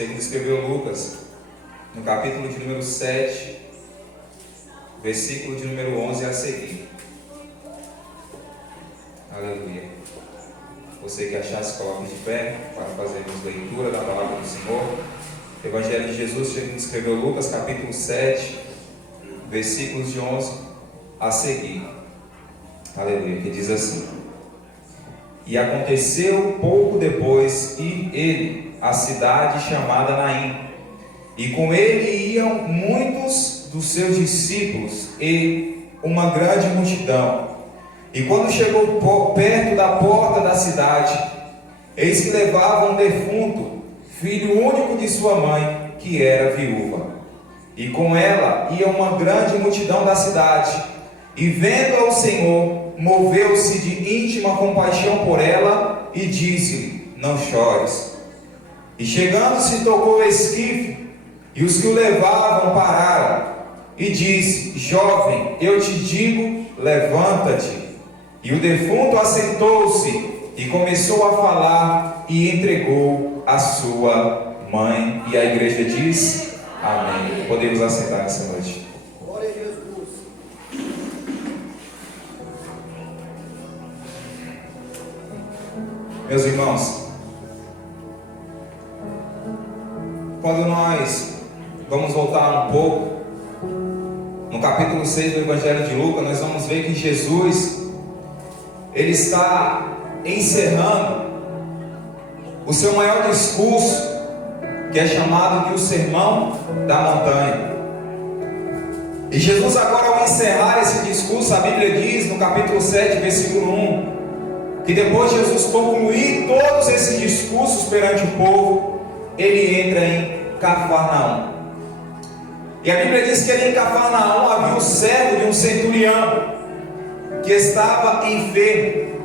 segundo escreveu Lucas, no capítulo de número 7, versículo de número 11 a seguir. Aleluia. Você que achar, se coloque de pé para fazermos leitura da palavra do Senhor. Evangelho de Jesus, segundo escreveu Lucas, capítulo 7, versículos de 11 a seguir. Aleluia, que diz assim: E aconteceu pouco depois ir ele à cidade chamada Naim, e com ele iam muitos dos seus discípulos e uma grande multidão. E quando chegou perto da porta da cidade, eis que levava um defunto, filho único de sua mãe, que era viúva. E com ela ia uma grande multidão da cidade, e vendo ao Senhor, moveu-se de íntima compaixão por ela, e disse-lhe: Não chores. E chegando-se, tocou o esquife, e os que o levavam pararam, e disse: Jovem, eu te digo, levanta-te. E o defunto assentou-se, e começou a falar, e entregou a sua mãe. E a igreja diz: Amém. Podemos assentar nessa noite. Glória a Jesus. Meus irmãos, quando nós vamos voltar um pouco no capítulo 6 do Evangelho de Lucas, nós vamos ver que Jesus, ele está encerrando o seu maior discurso, que é chamado de o Sermão da Montanha. E Jesus agora, ao encerrar esse discurso, a Bíblia diz no capítulo 7, versículo 1, que depois de Jesus concluir todos esses discursos perante o povo, ele entra em Cafarnaum. E a Bíblia diz que ali em Cafarnaum havia um servo de um centurião que estava enfermo.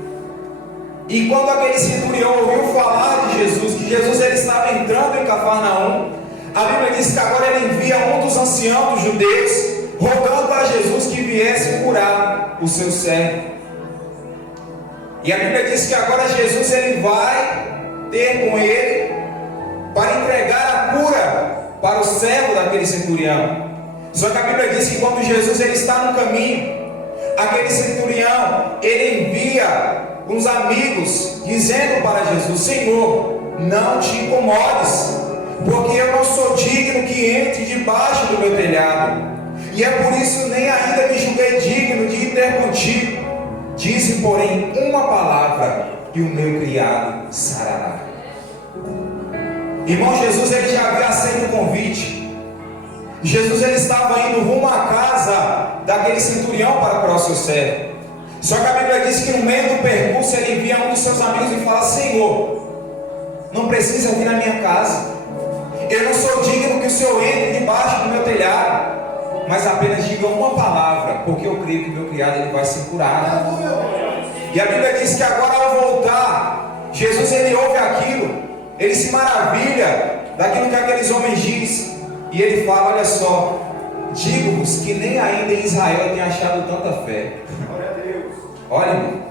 E quando aquele centurião ouviu falar de Jesus, que Jesus ele estava entrando em Cafarnaum, a Bíblia diz que agora ele envia um dos anciãos dos judeus, rogando a Jesus que viesse curar o seu servo. E a Bíblia diz que agora Jesus ele vai ter com ele para entregar a cura para o servo daquele centurião. Só que a Bíblia diz que quando Jesus ele está no caminho, aquele centurião ele envia uns amigos dizendo para Jesus: Senhor, não te incomodes, porque eu não sou digno que entre debaixo do meu telhado, e é por isso nem ainda me julguei digno de ir ter contigo. Dize, porém, uma palavra e o meu criado sarará. Irmão, Jesus ele já havia aceito o convite. Jesus ele estava indo rumo à casa daquele centurião para curar o seu servo. Só que a Bíblia diz que no meio do percurso ele envia um dos seus amigos e fala: Senhor, não precisa vir na minha casa, eu não sou digno que o Senhor entre debaixo do meu telhado, mas apenas diga uma palavra, porque eu creio que o meu criado ele vai ser curado. E a Bíblia diz que agora, ao voltar, Jesus ele ouve aquilo, ele se maravilha daquilo que aqueles homens dizem, e ele fala: olha só, digo-vos que nem ainda em Israel tem achado tanta fé. Olha, irmão,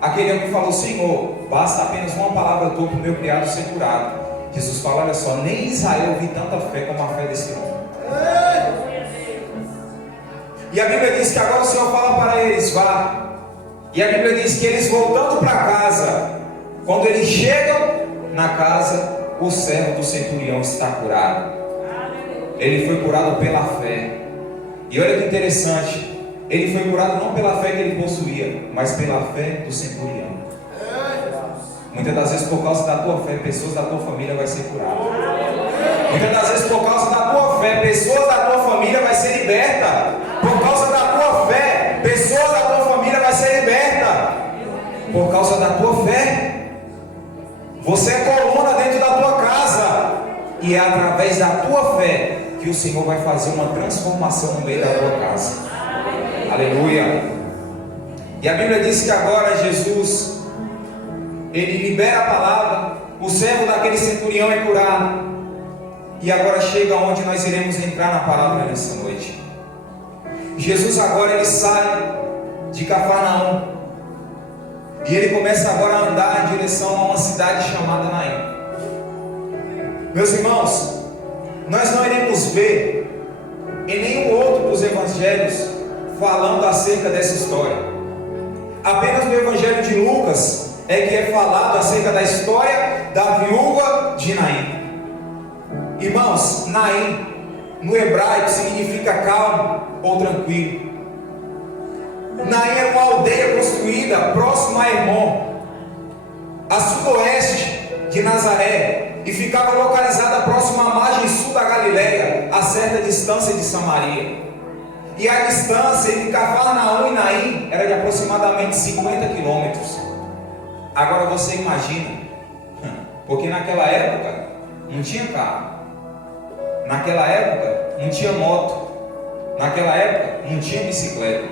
aquele homem falou: Senhor, basta apenas uma palavra tua para o meu criado ser curado. Jesus fala: olha só, nem em Israel vi tanta fé como a fé desse homem. E a Bíblia diz que agora o Senhor fala para eles: vá. E a Bíblia diz que eles, voltando para casa, quando eles chegam na casa, o servo do centurião está curado. Ele foi curado pela fé. E olha que interessante, ele foi curado não pela fé que ele possuía, mas pela fé do centurião. Muitas das vezes, por causa da tua fé, pessoas da tua família vão ser curadas. Muitas das vezes, por causa da tua fé, pessoas da tua família vão ser libertas. Por causa da tua fé, pessoas da tua família vão ser libertas. Por causa da tua fé, você é coluna dentro da tua casa, e é através da tua fé que o Senhor vai fazer uma transformação no meio da tua casa. Aleluia. E a Bíblia diz que agora Jesus ele libera a palavra, o servo daquele centurião é curado. E agora chega onde nós iremos entrar na palavra nessa noite. Jesus agora ele sai de Cafarnaum, e ele começa agora a andar em direção a uma cidade chamada Naim. Meus irmãos, nós não iremos ver em nenhum outro dos evangelhos falando acerca dessa história. Apenas no evangelho de Lucas é que é falado acerca da história da viúva de Naim. Irmãos, Naim no hebraico significa calmo ou tranquilo. Naim era uma aldeia construída próxima a Hermon, a sudoeste de Nazaré, e ficava localizada próxima à margem sul da Galileia, a certa distância de Samaria. E a distância entre Cafarnaum e Naim era de aproximadamente 50 quilômetros. Agora você imagina, porque naquela época não tinha carro, naquela época não tinha moto, naquela época não tinha bicicleta,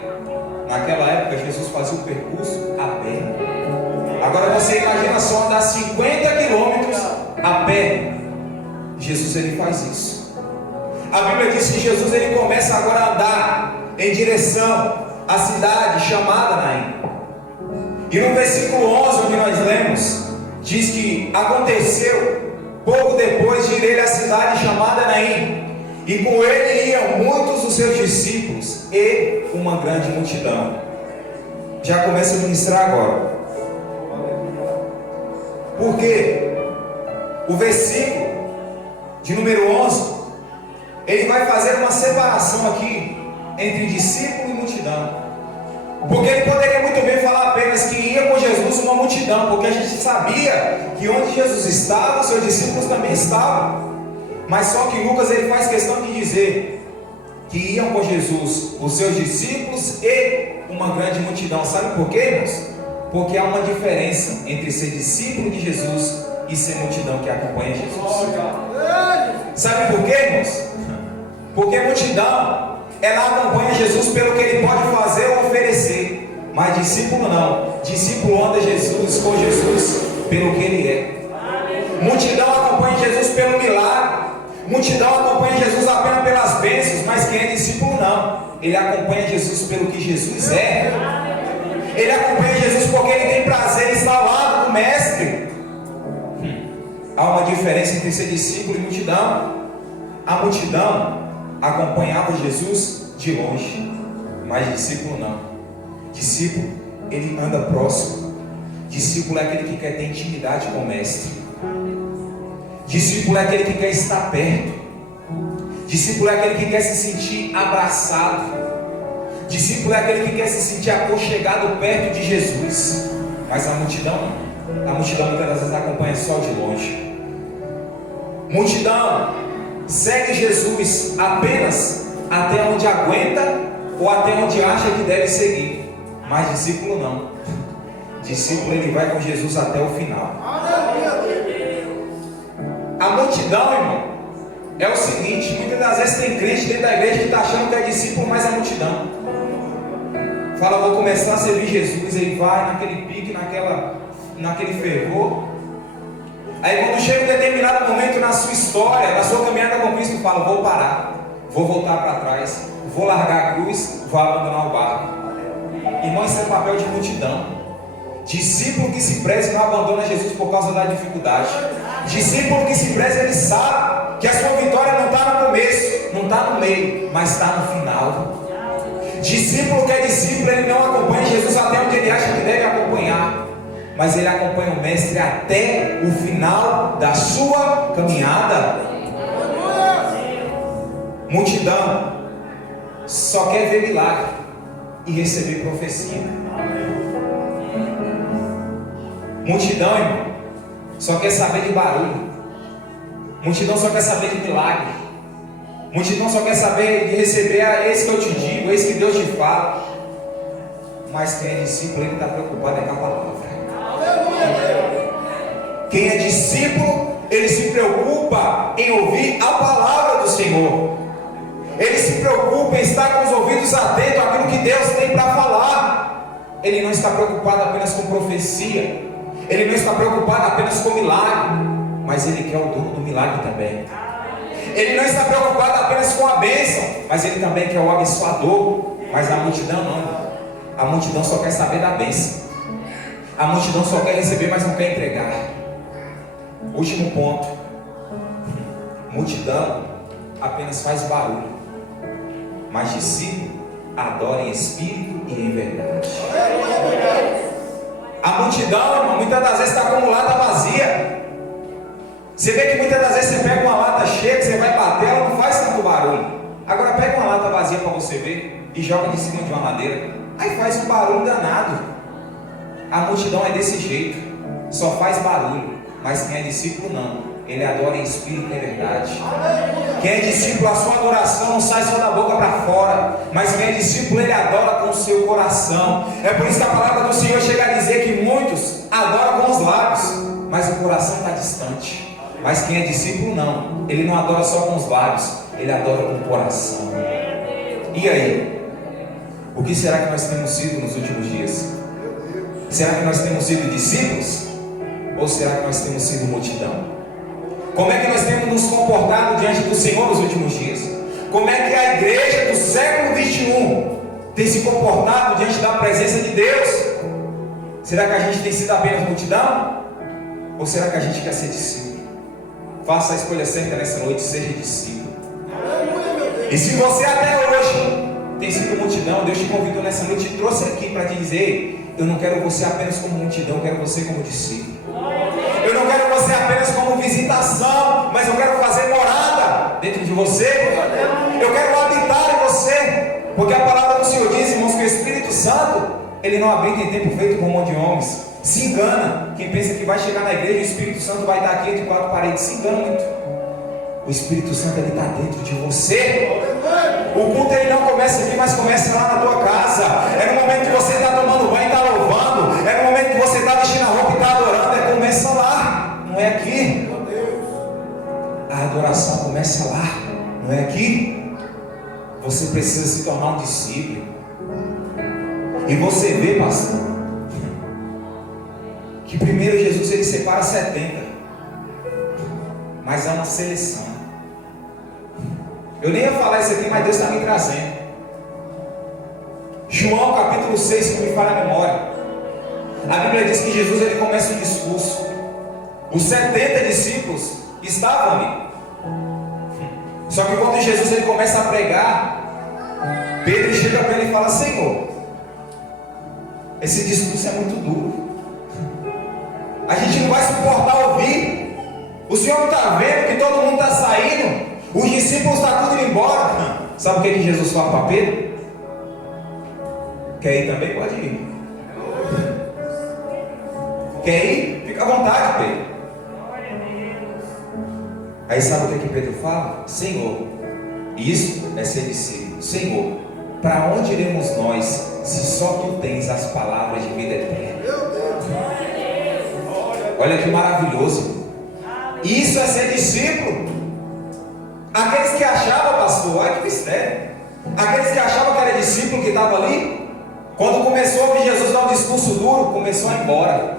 naquela época Jesus fazia o percurso a pé. Agora você imagina só andar 50 quilômetros a pé. Jesus ele faz isso. A Bíblia diz que Jesus ele começa agora a andar em direção à cidade chamada Naim. E no versículo 11, onde nós lemos, diz que aconteceu pouco depois de ir ele à cidade chamada Naim, e com ele iam muitos dos seus discípulos e uma grande multidão. Já começa a ministrar agora. Porque o versículo de número 11, ele vai fazer uma separação aqui entre discípulo e multidão. Porque ele poderia muito bem falar apenas que ia com Jesus uma multidão, porque a gente sabia que onde Jesus estava, os seus discípulos também estavam. Mas só que Lucas ele faz questão de dizer que iam com Jesus os seus discípulos e uma grande multidão. Sabe por quê, irmãos? Porque há uma diferença entre ser discípulo de Jesus e ser multidão que acompanha Jesus. Sabe por quê, irmãos? Porque multidão, ela acompanha Jesus pelo que ele pode fazer ou oferecer. Mas discípulo não. Discípulo anda com Jesus pelo que ele é. Multidão acompanha Jesus pelo milagre. Multidão acompanha Jesus apenas pelas bênçãos. Mas quem é discípulo não. Ele acompanha Jesus pelo que Jesus é. Ele acompanha Jesus porque ele tem prazer em estar ao lado do mestre. Há uma diferença entre ser discípulo e multidão. A multidão acompanhava Jesus de longe, mas discípulo não. Discípulo, ele anda próximo. Discípulo é aquele que quer ter intimidade com o mestre. Discípulo é aquele que quer estar perto. Discípulo é aquele que quer se sentir abraçado. Discípulo é aquele que quer se sentir aconchegado perto de Jesus. Mas a multidão não. A multidão muitas das vezes acompanha só de longe. Multidão segue Jesus apenas até onde aguenta ou até onde acha que deve seguir. Mas discípulo não. Discípulo ele vai com Jesus até o final. A multidão, irmão, é o seguinte: muitas das vezes tem crente dentro da igreja que está achando que é discípulo, mas é multidão. Fala, vou começar a servir Jesus, ele vai naquele pique, naquele fervor. Aí quando chega um determinado momento na sua história, na sua caminhada com Cristo, fala, vou parar, vou voltar para trás, vou largar a cruz, vou abandonar o barco. Irmão, isso é papel de multidão. Discípulo que se preze não abandona Jesus por causa da dificuldade. Discípulo que se preze, ele sabe que a sua vitória não está no começo, não está no meio, mas está no final. Discípulo que é discípulo, ele não acompanha Jesus até onde ele acha que deve acompanhar, mas ele acompanha o mestre até o final da sua caminhada. Multidão só quer ver milagre e receber profecia. Multidão, irmão, só quer saber de barulho. Multidão só quer saber de milagre. Multidão só quer saber de receber esse que eu te digo, esse que Deus te fala. Mas quem é discípulo, ele está preocupado com a palavra. Quem é discípulo, ele se preocupa em ouvir a palavra do Senhor. Ele se preocupa em estar com os ouvidos atentos àquilo que Deus tem para falar. Ele não está preocupado apenas com profecia. Ele não está preocupado apenas com milagre, mas ele quer o dono do milagre também. Ele não está preocupado apenas com a bênção, mas ele também quer o abençoador. Mas a multidão não. A multidão só quer saber da bênção. A multidão só quer receber, mas não quer entregar. Último ponto. multidão apenas faz barulho, mas discípulo adora em espírito e em verdade. A multidão, irmão, muitas das vezes está como lata vazia. Você vê que muitas das vezes você pega uma lata cheia, que você vai bater, ela não faz tanto barulho. Agora pega uma lata vazia para você ver e joga de cima de uma madeira, aí faz um barulho danado. A multidão é desse jeito, só faz barulho, mas quem é discípulo não. Ele adora em espírito e em verdade. Quem é discípulo, a sua adoração não sai só da boca para fora, mas quem é discípulo, ele adora com o seu coração. É por isso que a palavra do Senhor chega a dizer que muitos adoram com os lábios, mas o coração está distante. Mas quem é discípulo não, ele não adora só com os lábios, ele adora com o coração. E aí? O que será que nós temos sido nos últimos dias? Será que nós temos sido discípulos? Ou será que nós temos sido multidão? Como é que nós temos nos comportado diante do Senhor nos últimos dias? Como é que a igreja do século 21 tem se comportado diante da presença de Deus? Será que a gente tem sido apenas multidão? Ou será que a gente quer ser discípulo? Faça a escolha certa nessa noite, seja discípulo. E se você até hoje tem sido multidão, Deus te convidou nessa noite e trouxe aqui para te dizer: eu não quero você apenas como multidão, eu quero você como discípulo. Eu não quero você apenas como visitação, mas eu quero fazer morada dentro de você. Eu quero habitar em você, porque a palavra do Senhor diz, irmãos, que o Espírito Santo, ele não habita em tempo feito com um monte de homens. Se engana quem pensa que vai chegar na igreja e o Espírito Santo vai estar aqui entre quatro paredes. Se engana muito. O Espírito Santo, ele está dentro de você. O culto, ele não começa aqui, mas começa lá na tua casa. É no momento que você está tomando banho e está louvando. É no momento que você está vestindo a roupa e está adorando. Começa lá, não é aqui. A adoração começa lá, não é aqui. Você precisa se tornar um discípulo. E você vê, pastor, que primeiro Jesus, ele separa 70, mas há uma seleção. Eu nem ia falar isso aqui, mas Deus está me trazendo. João capítulo 6, que me fala a memória. A Bíblia diz que Jesus, ele começa um discurso. Os 70 discípulos estavam ali. Só que quando Jesus, ele começa a pregar, Pedro chega para ele e fala: Senhor, esse discurso é muito duro. A gente não vai suportar ouvir. O Senhor não está vendo que todo mundo está saindo? Os discípulos estão tudo indo embora. Sabe o que Jesus fala para Pedro? Quer ir também? Pode ir. Quer ir? Fica à vontade, Pedro. Aí sabe o que Pedro fala? Senhor, isso é ser discípulo. Senhor, para onde iremos nós, se só tu tens as palavras de vida eterna? Olha que maravilhoso. Isso é ser discípulo. Aqueles que achavam, pastor, olha que mistério. Aqueles que achavam que era discípulo que estava ali, quando começou a ouvir Jesus dar um discurso duro, começou a ir embora.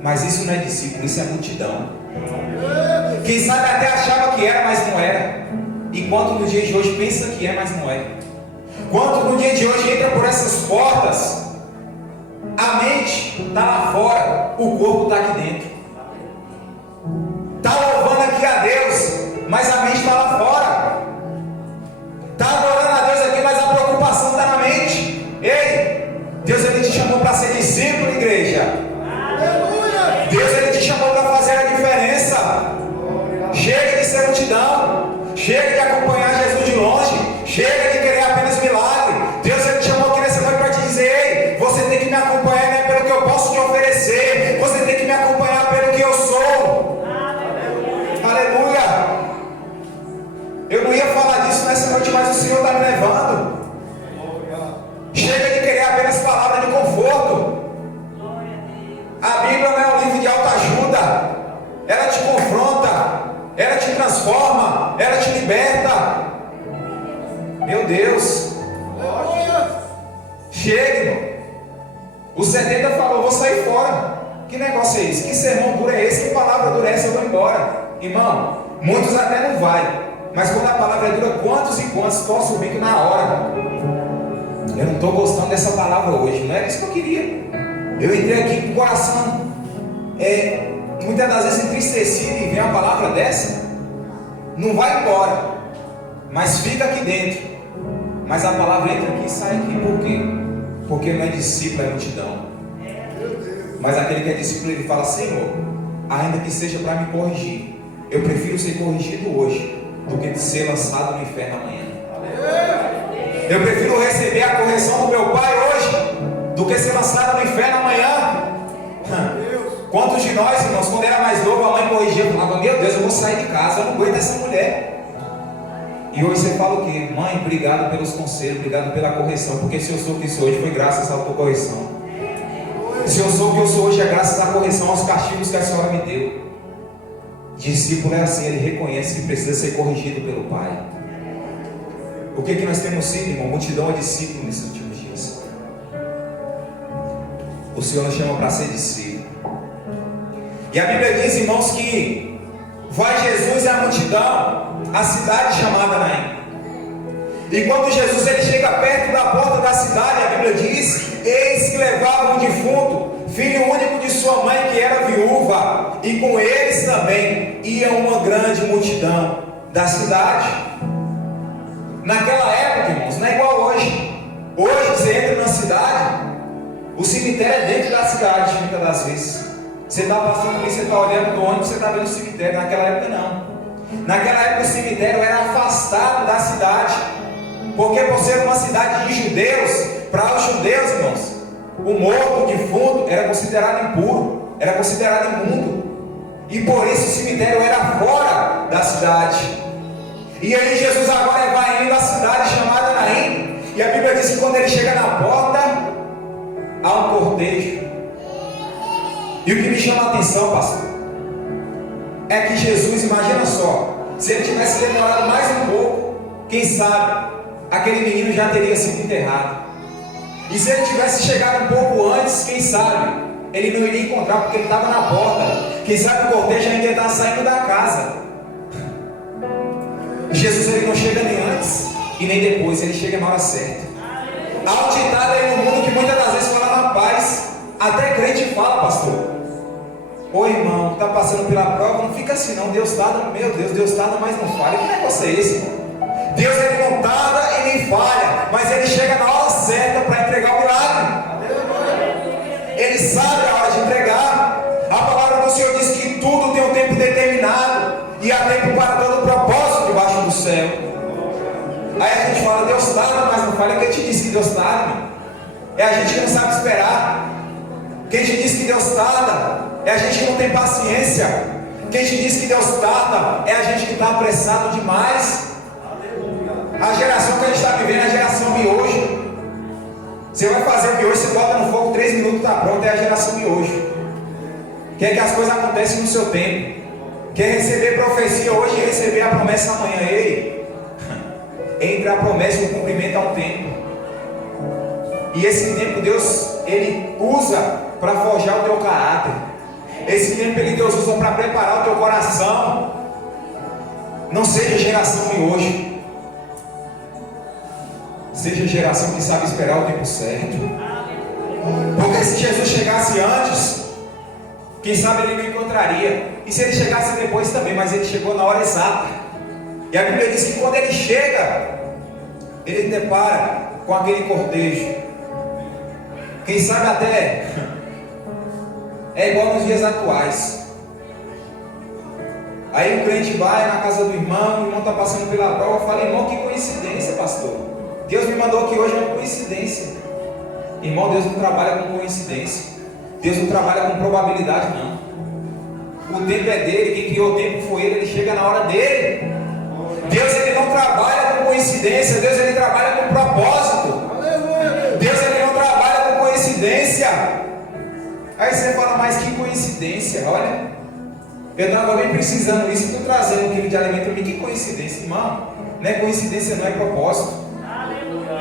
Mas isso não é discípulo, isso é multidão. Quem sabe até achava que era, mas não era. Enquanto no dia de hoje pensa que é, mas não é. Quanto no dia de hoje entra por essas portas, a mente está lá fora, o corpo está aqui dentro. Está louvando aqui a Deus, mas a mente está lá fora. Está adorando a Deus aqui, mas a preocupação está na mente. Ei, Deus, ele te chamou para ser discípulo, igreja. Deus, ele te chamou para fazer a diferença. Chega de ser multidão. Chega de acompanhar Jesus de longe. Chega de querer apenas milagre. Deus, ele te chamou aqui nessa noite para te dizer: ei, você tem que me acompanhar, não é pelo que eu posso te oferecer. Você tem que me acompanhar pelo que eu sou. Aleluia. Eu não ia falar disso nessa noite, mas o Senhor está me levando. Chega de querer apenas palavra de conforto. A Bíblia não é um livro de autoajuda. Ela te confronta, ela te transforma, ela te liberta. Meu Deus. Chega, irmão. O 70 falou: vou sair fora. Que negócio é esse? Que sermão duro é esse? Que palavra dura é essa? Eu vou embora. Irmão, muitos até não vai, mas quando a palavra é dura, quantos e quantos torcem o bico na hora? Eu não estou gostando dessa palavra hoje. Não era isso que eu queria. Eu entrei aqui com o coração muitas das vezes entristecido, e vem uma palavra dessa. não vai embora, mas fica aqui dentro. Mas a palavra entra aqui e sai aqui. Por quê? Porque não é discípulo, é multidão. Mas aquele que é discípulo, ele fala: Senhor, ainda que seja para me corrigir, eu prefiro ser corrigido hoje do que ser lançado no inferno amanhã. Eu prefiro receber a correção do meu pai hoje do que ser lançado no inferno amanhã. Quantos de nós, irmãos, quando era mais novo, a mãe corrigia, falava: meu Deus, eu vou sair de casa, eu não aguento essa mulher. E hoje você fala o quê? Mãe, obrigado pelos conselhos, obrigado pela correção, porque se eu sou o que sou hoje foi graças à tua correção. Se eu sou o que eu sou hoje é graças à correção, aos castigos que a senhora me deu. Discípulo é assim, ele reconhece que precisa ser corrigido pelo Pai. O que nós temos sido, irmão? Multidão é discípulo nesses últimos dias. O Senhor nos chama para ser discípulo. E a Bíblia diz, irmãos, que vai Jesus e a multidão à cidade chamada Naim. E quando Jesus ele chega perto da porta da cidade, a Bíblia diz: eis que levava um defunto, filho único de sua mãe, que era viúva, e com eles também ia uma grande multidão da cidade. Naquela época, irmãos, não é igual hoje. Hoje você entra na cidade, o cemitério é dentro da cidade, muitas das vezes. Você está passando ali, você está olhando do ônibus, você está vendo o cemitério. Naquela época não. Naquela época o cemitério era afastado da cidade, porque por ser uma cidade de judeus, para os judeus, irmãos, o morto, o defunto, era considerado impuro, era considerado imundo. E por isso o cemitério era fora da cidade. E aí Jesus agora vai indo à cidade chamada Naim. E a Bíblia diz que quando ele chega na porta, há um cortejo. E o que me chama a atenção, pastor, é que Jesus, imagina só, se ele tivesse demorado mais um pouco, quem sabe, aquele menino já teria sido enterrado. E se ele tivesse chegado um pouco antes, quem sabe, ele não iria encontrar, porque ele estava na porta. Quem sabe o cortejo ainda está saindo da casa. Jesus ele não chega nem antes e nem depois, ele chega na hora certa. Há um ditado aí no mundo que muitas das vezes fala na paz, até crente fala, pastor: ô irmão, está passando pela prova, não fica assim não, Deus tarda, meu Deus, Deus tarda, mas não falha. Que negócio é esse? Deus ele não tarda e nem falha, mas ele chega na hora certa para entregar o milagre. Ele sabe a hora de entregar. A palavra do Senhor diz que tudo tem um tempo determinado e há tempo para todo propósito debaixo do céu. Aí a gente fala: Deus tarda, mas não falha. Quem te disse que Deus tarda? É a gente que não sabe esperar. Quem te disse que Deus tarda? É a gente que não tem paciência. Quem te disse que Deus tarda? É a gente que está apressado demais. A geração que a gente está vivendo é a geração miojo. Você vai fazer o miojo, você bota no fogo, 3 minutos está pronto. É a geração miojo. Quer que as coisas aconteçam no seu tempo. Quer receber profecia hoje e receber a promessa amanhã. Ei, entre a promessa e o cumprimento há um tempo. E esse tempo Deus ele usa para forjar o teu caráter. Esse tempo Deus usa para preparar o teu coração. Não seja geração miojo. Seja geração que sabe esperar o tempo certo. Porque se Jesus chegasse antes, quem sabe ele não encontraria. E se ele chegasse depois também, mas ele chegou na hora exata. E a Bíblia diz que quando ele chega, ele depara com aquele cortejo. Quem sabe até é igual nos dias atuais. Aí o crente vai na casa do irmão, o irmão está passando pela prova, fala: irmão, que coincidência, pastor. Deus me mandou aqui hoje, é uma coincidência. Irmão, Deus não trabalha com coincidência. Deus não trabalha com probabilidade, não. O tempo é dele, quem criou o tempo foi ele chega na hora dele. Deus ele não trabalha com coincidência, Deus ele trabalha com propósito. Deus ele não trabalha com coincidência. Aí você fala: mas que coincidência, olha, eu estava bem precisando disso, estou trazendo 1 quilo de alimento para mim. Que coincidência, irmão. Não é coincidência, não é propósito.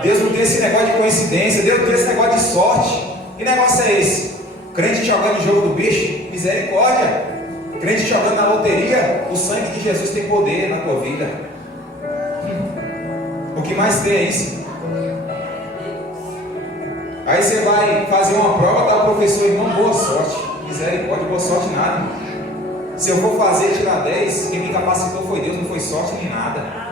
Deus não tem esse negócio de coincidência, Deus não tem esse negócio de sorte. Que negócio é esse? Crente jogando em jogo do bicho? Misericórdia. Crente jogando na loteria? O sangue de Jesus tem poder na tua vida. O que mais tem é isso. Aí você vai fazer uma prova, tá o professor: irmão, boa sorte. Misericórdia, boa sorte nada. Se eu for fazer tirar 10, quem me capacitou foi Deus, não foi sorte nem nada.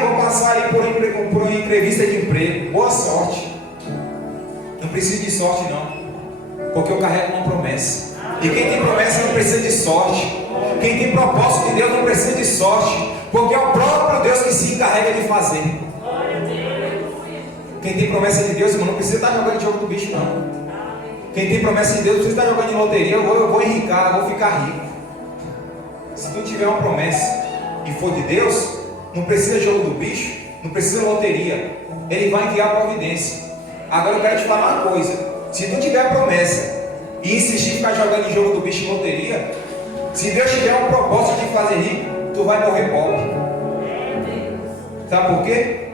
Eu vou passar aí por uma entrevista de emprego. Boa sorte. Não preciso de sorte não, porque eu carrego uma promessa. E quem tem promessa não precisa de sorte. Quem tem propósito de Deus não precisa de sorte, porque é o próprio Deus que se encarrega de fazer. Quem tem promessa de Deus, irmão, não precisa estar jogando em jogo do bicho não. Quem tem promessa de Deus não precisa estar jogando em loteria. Eu vou enricar, eu vou ficar rico. Se tu tiver uma promessa e for de Deus, não precisa de jogo do bicho, não precisa de loteria. Ele vai enviar a providência. Agora eu quero te falar uma coisa: se tu tiver a promessa e insistir em ficar jogando em jogo do bicho e loteria, se Deus tiver um propósito de fazer rico, tu vai morrer pobre. Sabe por quê?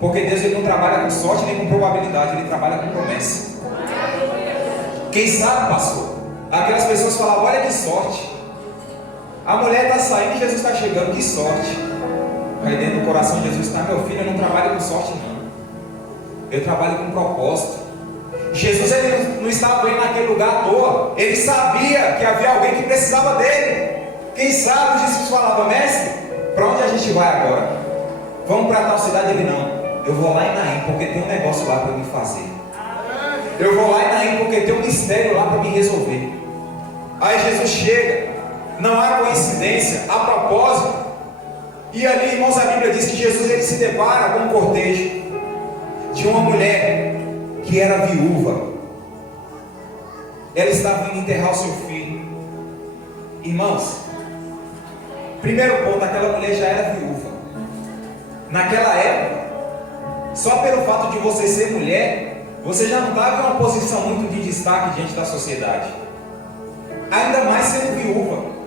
Porque Deus ele não trabalha com sorte nem com probabilidade, ele trabalha com promessa. Quem sabe, pastor? Aquelas pessoas falavam: olha que sorte, a mulher está saindo e Jesus está chegando, que sorte. Aí dentro do coração de Jesus está: meu filho, eu não trabalho com sorte não, eu trabalho com propósito. Jesus ele não estava indo naquele lugar à toa, ele sabia que havia alguém que precisava dele. Quem sabe Jesus falava: mestre, para onde a gente vai agora? Vamos para tal cidade? Ele: não, eu vou lá em Naim, porque tem um negócio lá para me fazer. Eu vou lá em Naim, porque tem um mistério lá para me resolver. Aí Jesus chega, não há coincidência, há propósito. E ali, irmãos, a Bíblia diz que Jesus ele se depara com um cortejo de uma mulher que era viúva. Ela estava indo enterrar o seu filho. Irmãos, primeiro ponto, aquela mulher já era viúva. Naquela época, só pelo fato de você ser mulher, você já não estava em uma posição muito de destaque diante da sociedade. Ainda mais sendo viúva.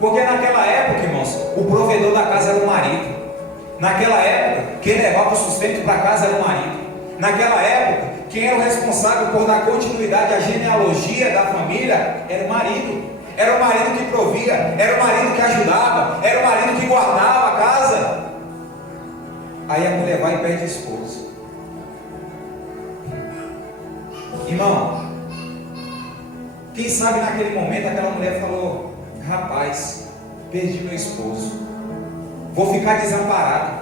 Porque naquela época, irmãos, o provedor da casa era o marido. Naquela época, quem levava o sustento para casa era o marido. Naquela época, quem era o responsável por dar continuidade à genealogia da família era o marido. Era o marido que provia, era o marido que ajudava, era o marido que guardava a casa. Aí a mulher vai e perde o esposo. Irmão, quem sabe naquele momento aquela mulher falou: rapaz, perdi meu esposo, vou ficar desamparado,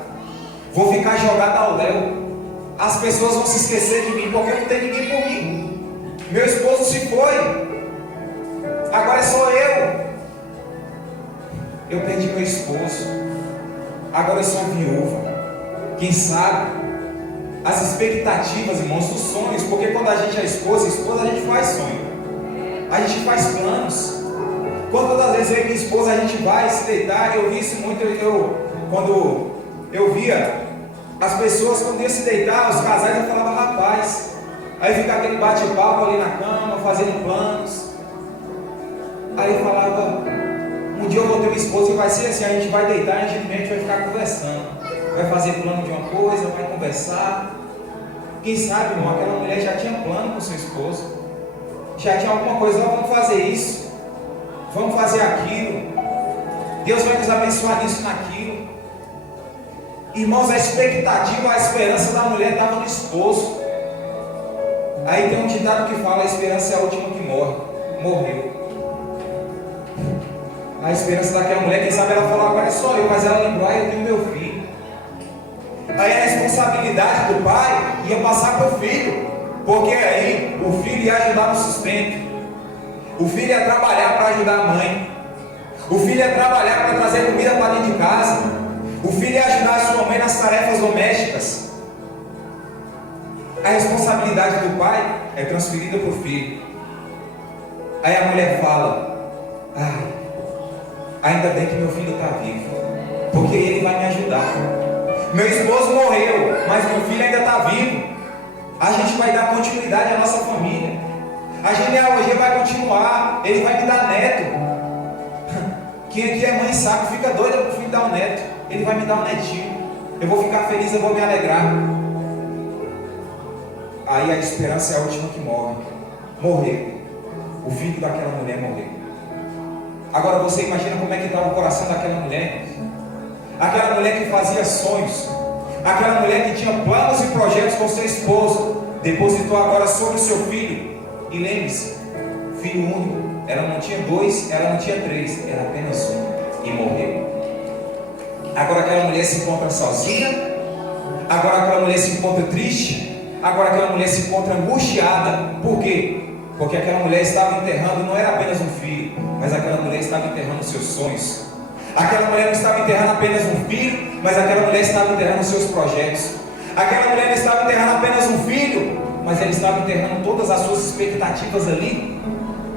vou ficar jogado ao léu. As pessoas vão se esquecer de mim, porque não tem ninguém por mim. Meu esposo se foi, agora é só eu. Eu perdi meu esposo, agora eu sou viúva. Quem sabe as expectativas, irmãos, dos sonhos, porque quando a gente é esposa a gente faz sonho, a gente faz planos. Quantas das vezes eu e minha esposa a gente vai se deitar? Eu vi isso muito, quando eu via as pessoas quando iam se deitar, os casais, eu falava: rapaz, aí fica aquele bate-papo ali na cama, fazendo planos. Aí eu falava: um dia eu vou ter uma esposa e vai ser assim, a gente vai deitar e a gente vai ficar conversando, vai fazer plano de uma coisa, vai conversar. Quem sabe, irmão, aquela mulher já tinha plano com seu esposo, já tinha alguma coisa: vamos fazer isso, vamos fazer aquilo, Deus vai nos abençoar nisso, naquilo. Irmãos, a expectativa, a esperança da mulher estava no esposo. Aí tem um ditado que fala: a esperança é a última que morre. Morreu. A esperança daquela mulher, quem sabe ela falou: agora é só eu, mas ela lembrou: eu tenho meu filho. Aí a responsabilidade do pai ia passar para o filho, porque aí o filho ia ajudar no sustento, o filho ia trabalhar para ajudar a mãe, o filho ia trabalhar para trazer comida para dentro de casa, o filho ia ajudar a sua mãe nas tarefas domésticas. A responsabilidade do pai é transferida para o filho. Aí a mulher fala: ainda bem que meu filho está vivo, porque ele vai me ajudar. Meu esposo morreu, mas meu filho ainda está vivo. A gente vai dar continuidade à nossa família. A genealogia vai continuar. Ele vai me dar neto. Quem aqui é mãe sabe, fica doida para o filho dar um neto. Ele vai me dar um netinho. Eu vou ficar feliz, eu vou me alegrar. Aí a esperança é a última que morre. Morreu. O filho daquela mulher morreu. Agora você imagina como é que estava o coração daquela mulher. Aquela mulher que fazia sonhos, aquela mulher que tinha planos e projetos com seu esposo, depositou agora sobre o seu filho. E lembre-se, filho único, ela não tinha dois, ela não tinha três, era apenas um, e morreu. Agora aquela mulher se encontra sozinha, agora aquela mulher se encontra triste, agora aquela mulher se encontra angustiada. Por quê? Porque aquela mulher estava enterrando, não era apenas um filho, mas aquela mulher estava enterrando seus sonhos. Aquela mulher não estava enterrando apenas um filho, mas aquela mulher estava enterrando seus projetos. Aquela mulher não estava enterrando apenas um filho, mas ela estava enterrando todas as suas expectativas ali.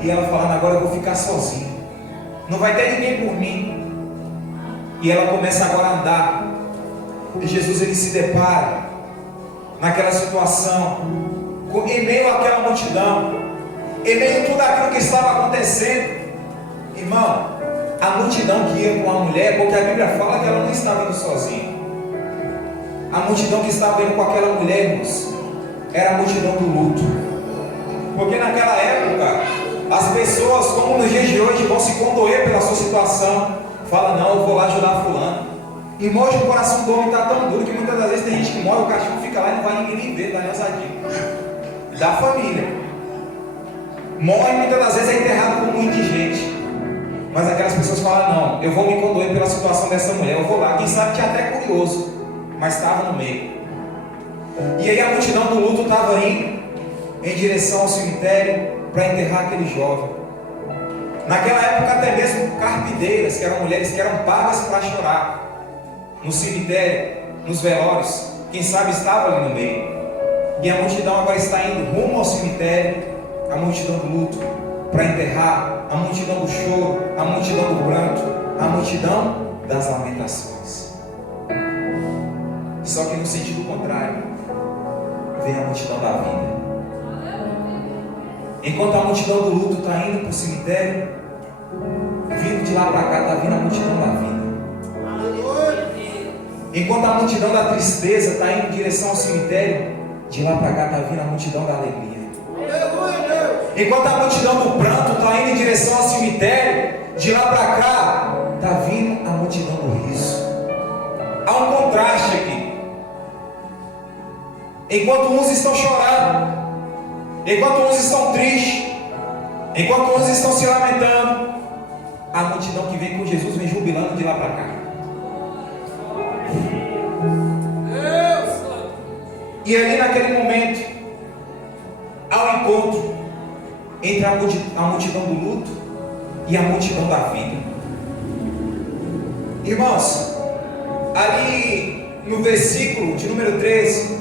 E ela falando, agora eu vou ficar sozinha, não vai ter ninguém por mim. E ela começa agora a andar. E Jesus, ele se depara naquela situação, em meio àquela multidão, em meio a tudo aquilo que estava acontecendo. Irmão, a multidão que ia com a mulher, porque a Bíblia fala que ela não estava indo sozinha. A multidão que estava indo com aquela mulher, irmãos, era a multidão do luto. Porque naquela época, as pessoas, como nos dias de hoje, vão se condoer pela sua situação. Fala, não, eu vou lá ajudar fulano. Irmão, hoje o coração do homem está tão duro que muitas das vezes tem gente que morre, o cachorro fica lá e não vai ninguém nem ver, dá nem ousadia. Da família. Morre, muitas das vezes é enterrado como indigente. Mas aquelas pessoas falam, não, eu vou me condoer pela situação dessa mulher, eu vou lá. Quem sabe tinha até curioso, mas estava no meio. E aí a multidão do luto estava indo em direção ao cemitério para enterrar aquele jovem. Naquela época até mesmo carpideiras, que eram mulheres que eram pagas para chorar, no cemitério, nos velórios, quem sabe estava ali no meio. E a multidão agora está indo rumo ao cemitério, a multidão do luto, para enterrar, a multidão do choro, a multidão do pranto, a multidão das lamentações. Só que no sentido contrário, vem a multidão da vida. Enquanto a multidão do luto está indo para o cemitério, vindo de lá para cá, está vindo a multidão da vida. Enquanto a multidão da tristeza está indo em direção ao cemitério, de lá para cá está vindo a multidão da alegria. Enquanto a multidão do pranto está indo em direção ao cemitério, de lá para cá está vindo a multidão do riso. Há um contraste aqui. Enquanto uns estão chorando, enquanto uns estão tristes, enquanto uns estão se lamentando, a multidão que vem com Jesus vem jubilando de lá para cá. E ali naquele momento, há um encontro entre a multidão do luto e a multidão da vida. Irmãos, ali no versículo de número 13,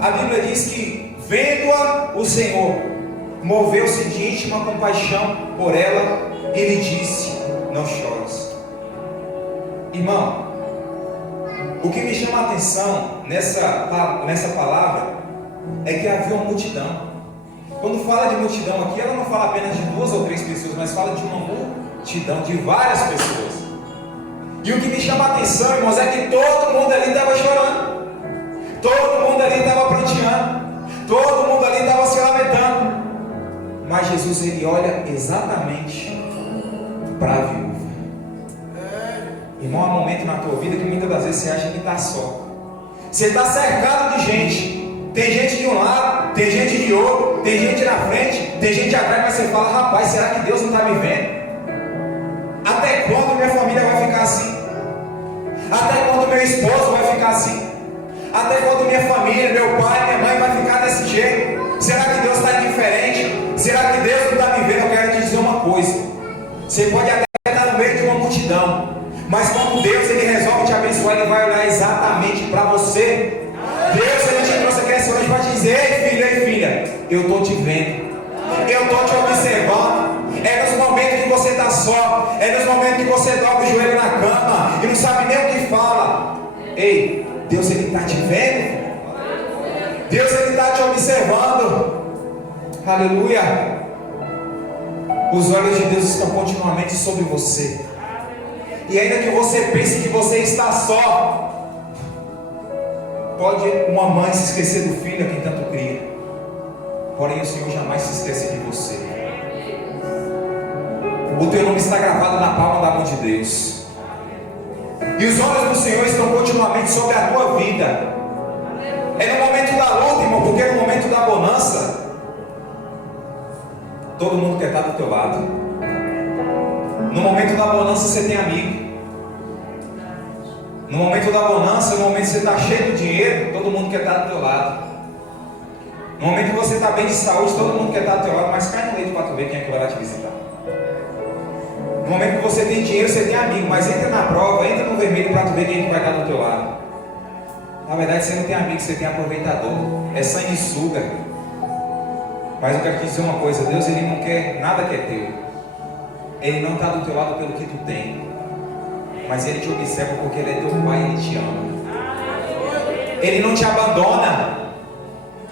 a Bíblia diz que, vendo-a o Senhor, moveu-se de íntima compaixão por ela e lhe disse, não chores. Irmão, o que me chama a atenção nessa palavra é que havia uma multidão. Quando fala de multidão aqui, ela não fala apenas de 2 ou 3 pessoas, mas fala de uma multidão, de várias pessoas. E o que me chama a atenção, irmãos, é que todo mundo ali estava chorando, todo mundo ali estava pranteando, todo mundo ali estava se lamentando. Mas Jesus, ele olha exatamente para a viúva. Irmão, há um momento na tua vida que muitas das vezes você acha que está só. Você está cercado de gente. Tem gente de um lado, tem gente de outro, tem gente na frente, tem gente atrás, mas você fala, rapaz, será que Deus não está me vendo? Até quando minha família vai ficar assim? Até quando meu esposo vai ficar assim? Até quando minha família, meu pai, minha mãe vai ficar desse jeito? Será que Deus está indiferente? Será que Deus não está me vendo? Eu quero te dizer uma coisa. Você pode até estar no meio de uma multidão, mas quando Deus ele resolve te abençoar, ele vai olhar exatamente para você. Deus ele te trouxe aqui essa noite para te dizer, ei filha, eu estou te vendo, eu estou te observando. É nos momentos que você está só, é nos momentos que você dobra o joelho na cama e não sabe nem o que fala. Ei, Deus ele está te vendo, Deus ele está te observando. Aleluia. Os olhos de Deus estão continuamente sobre você. E ainda que você pense que você está só, pode uma mãe se esquecer do filho a quem tanto cria, porém o Senhor jamais se esquece de você. O teu nome está gravado na palma da mão de Deus, e os olhos do Senhor estão continuamente sobre a tua vida. É no momento da luta, irmão, porque no momento da bonança todo mundo quer estar do teu lado. No momento da bonança você tem amigo. No momento da bonança, no momento que você está cheio de dinheiro, todo mundo quer estar do teu lado. No momento que você está bem de saúde, todo mundo quer estar do teu lado, mas cai no leite para tu ver quem é que vai lá te visitar. No momento que você tem dinheiro, você tem amigo, mas entra na prova, entra no vermelho para tu ver quem é que vai estar do teu lado. Na verdade você não tem amigo, você tem aproveitador. É sanguessuga. Mas eu quero te dizer uma coisa, Deus ele não quer nada que é teu. Ele não está do teu lado pelo que tu tem, mas Ele te observa porque Ele é teu Pai e Ele te ama. Ele não te abandona.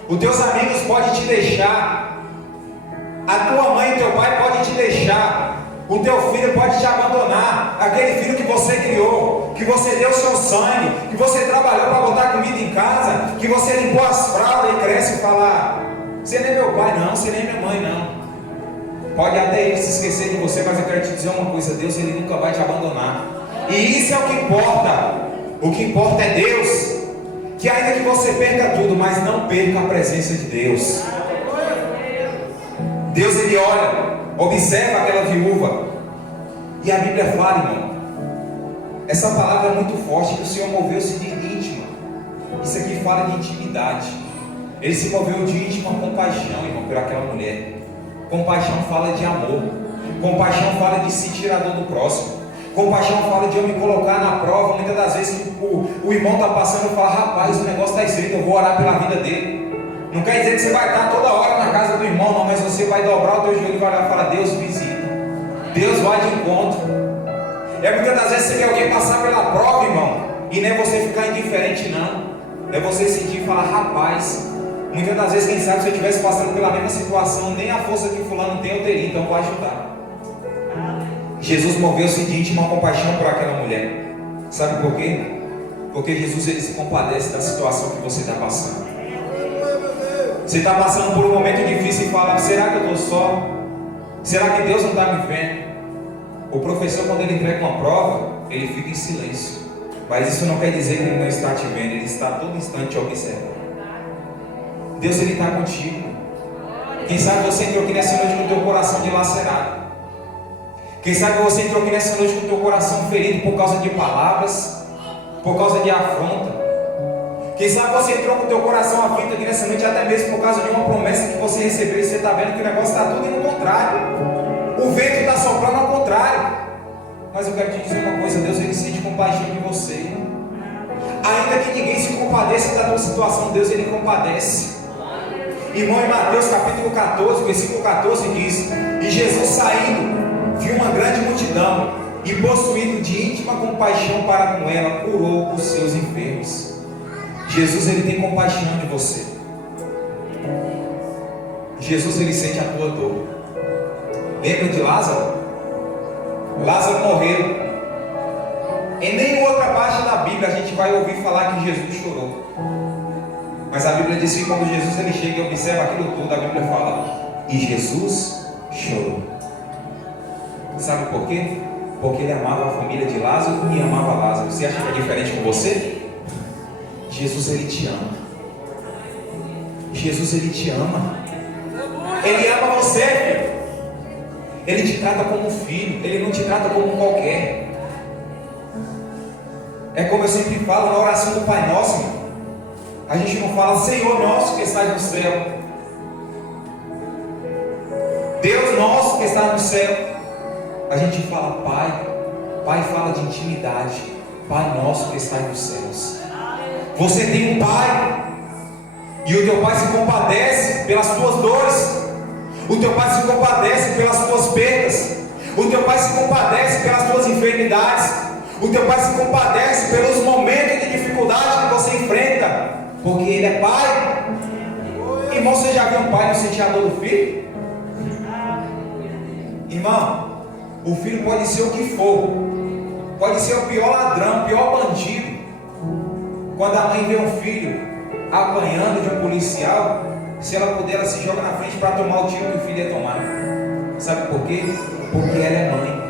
Os teus amigos podem te deixar, a tua mãe e teu pai podem te deixar, o teu filho pode te abandonar, aquele filho que você criou, que você deu seu sangue, que você trabalhou para botar comida em casa, que você limpou as fraldas e cresce e fala: você nem é meu pai não, você nem é minha mãe não. Pode até ele se esquecer de você, mas eu quero te dizer uma coisa: Deus ele nunca vai te abandonar. E isso é o que importa. O que importa é Deus. Que ainda que você perca tudo, mas não perca a presença de Deus. Deus ele olha, observa aquela viúva. E a Bíblia fala, irmão, essa palavra é muito forte, que o Senhor moveu-se de íntima. Isso aqui fala de intimidade. Ele se moveu de íntima compaixão, irmão, por aquela mulher. Compaixão fala de amor. Compaixão fala de se tirar dor do próximo. Compaixão fala de eu me colocar na prova. Muitas das vezes que o irmão está passando e fala: rapaz, o negócio está escrito, eu vou orar pela vida dele. Não quer dizer que você vai estar toda hora na casa do irmão, não, mas você vai dobrar o teu joelho e vai lá e falar: Deus visita, Deus vai de encontro. Muitas das vezes você vê alguém passar pela prova, irmão, e não é você ficar indiferente, não. É você sentir e falar: rapaz, muitas das vezes, quem sabe, se eu estivesse passando pela mesma situação, nem a força que fulano tem eu teria, então eu vou ajudar. Jesus moveu-se de íntima compaixão por aquela mulher. Sabe por quê? Porque Jesus ele se compadece da situação que você está passando. Você está passando por um momento difícil e fala: será que eu estou só? Será que Deus não está me vendo? O professor, quando ele entrega uma prova, ele fica em silêncio. Mas isso não quer dizer que ele não está te vendo. Ele está a todo instante te observando. Deus ele está contigo. Quem sabe você entrou aqui nessa noite com o teu coração dilacerado. Quem sabe você entrou aqui nessa noite com o teu coração ferido por causa de palavras, por causa de afronta. Quem sabe você entrou com o teu coração aflito aqui nessa noite até mesmo por causa de uma promessa que você recebeu e você está vendo que o negócio está tudo indo ao contrário. O vento está soprando ao contrário. Mas eu quero te dizer uma coisa: Deus ele sente compaixão de você. Ainda que ninguém se compadeça da tua situação, Deus ele compadece. Irmão, em Mateus capítulo 14, versículo 14 diz: e Jesus saindo, viu uma grande multidão, e possuído de íntima compaixão para com ela, curou os seus enfermos. Jesus ele tem compaixão de você. Jesus ele sente a tua dor. Lembra de Lázaro? Lázaro morreu. Em nenhuma outra parte da Bíblia a gente vai ouvir falar que Jesus chorou. Mas a Bíblia diz que quando Jesus ele chega e observa aquilo tudo, a Bíblia fala: e Jesus chorou. Sabe por quê? Porque ele amava a família de Lázaro e amava Lázaro. Você acha que é diferente com você? Jesus ele te ama. Jesus ele te ama. Ele ama você, filho. Ele te trata como filho. Ele não te trata como qualquer. É como eu sempre falo na oração do Pai Nosso, irmão. A gente não fala: Senhor nosso que estás no céu, Deus nosso que está no céu. A gente fala Pai. Pai fala de intimidade. Pai nosso que está nos céus. Você tem um Pai, e o teu Pai se compadece pelas tuas dores. O teu Pai se compadece pelas tuas perdas. O teu Pai se compadece pelas tuas enfermidades. O teu Pai se compadece pelos momentos de dificuldade que você enfrenta, porque Ele é Pai. Irmão, você já viu um pai não sentir a dor do filho? Irmão, o filho pode ser o que for, pode ser o pior ladrão, o pior bandido. Quando a mãe vê um filho apanhando de um policial, se ela puder, ela se joga na frente para tomar o tiro que o filho ia tomar. Sabe por quê? Porque ela é mãe.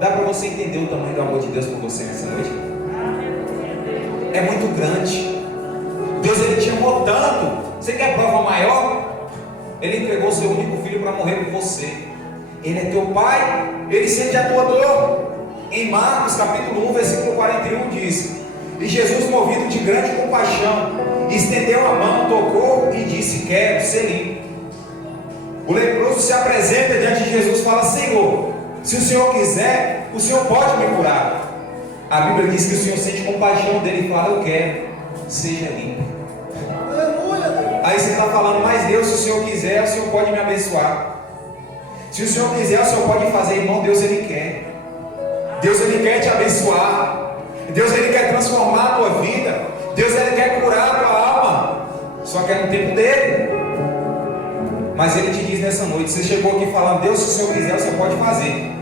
Dá para você entender o tamanho do amor de Deus por você nessa noite? É muito grande. Deus ele te amou tanto. Você quer prova maior? Ele entregou seu único filho para morrer por você. Ele é teu pai, ele sente a tua dor. Em Marcos capítulo 1, versículo 41 diz: e Jesus, movido de grande compaixão, estendeu a mão, tocou e disse: quero ser limpo. O leproso se apresenta diante de Jesus e fala: Senhor, se o Senhor quiser, o Senhor pode me curar. A Bíblia diz que o Senhor sente compaixão dele e fala: eu quero, seja limpo. Aí você está falando: mas Deus, se o Senhor quiser, o Senhor pode me abençoar. Se o Senhor quiser, o Senhor pode fazer. Irmão, Deus Ele quer. Deus Ele quer te abençoar. Deus Ele quer transformar a tua vida. Deus Ele quer curar a tua alma. Só que é no tempo dele. Mas Ele te diz nessa noite: você chegou aqui falando: Deus, se o Senhor quiser, o Senhor pode fazer.